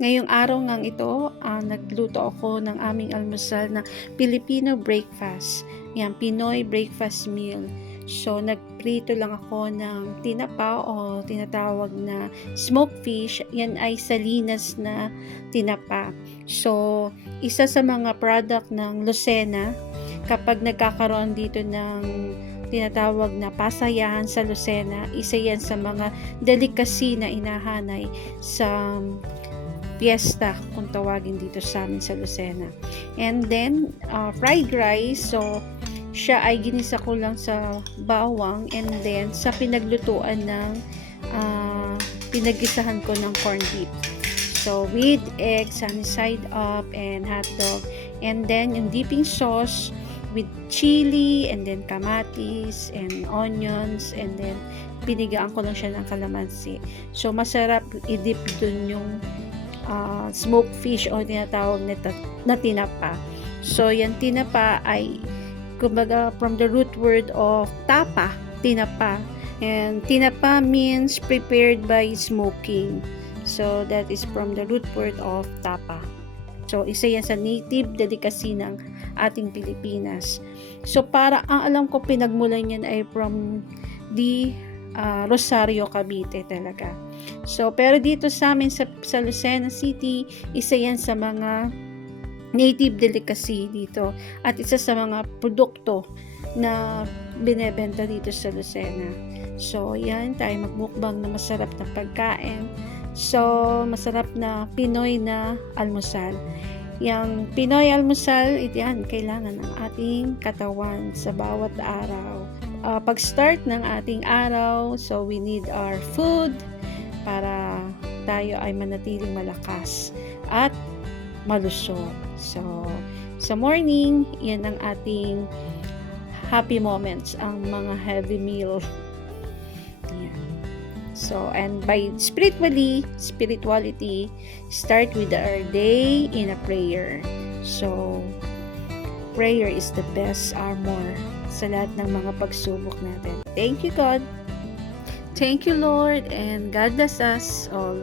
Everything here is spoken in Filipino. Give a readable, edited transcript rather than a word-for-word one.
Ngayong araw ngang ito, nagluto ako ng aming almusal na Filipino breakfast. Yan, Pinoy breakfast meal. So, nagprito lang ako ng tinapa o tinatawag na smoked fish. Yan ay salinas na tinapa. So, isa sa mga product ng Lucena, kapag nagkakaroon dito ng tinatawag na pasayahan sa Lucena, isa yan sa mga delicacy na inahanay sa fiesta kung tawagin dito sa amin sa Lucena. And then fried rice, so siya ay ginisa ko lang sa bawang, and then sa pinaglutuan ng pinagisahan ko ng corned beef, so with egg, sunny side up, and hot dog, and then yung dipping sauce with chili, and then kamatis and onions, and then pinigaan ko lang siya ng kalamansi. So masarap i-dip dun yung smoked fish o tinatawag na tinapa. So yan, tinapa ay kumbaga from the root word of tapa, tinapa, and tinapa means prepared by smoking. So that is from the root word of tapa. So isa yan sa native delicacy ng ating Pilipinas. So para ang alam ko pinagmulan yan ay from the Rosario, Cavite talaga. So, pero dito sa amin sa Lucena City, isa yan sa mga native delicacy dito at isa sa mga produkto na binebenta dito sa Lucena. So, yan, tayo magmukbang na masarap na pagkain. So, masarap na Pinoy na almusal. Yang Pinoy almusal, yan, kailangan ng ating katawan sa bawat araw. Pag-start ng ating araw, so we need our food para tayo ay manatiling malakas at malusog. So, sa morning, yan ang ating happy moments, ang mga heavy meal. Yan. So, and by spirituality, start with our day in a prayer. So, prayer is the best armor sa lahat ng mga pagsubok natin. Thank you, God. Thank you, Lord, and God bless us all.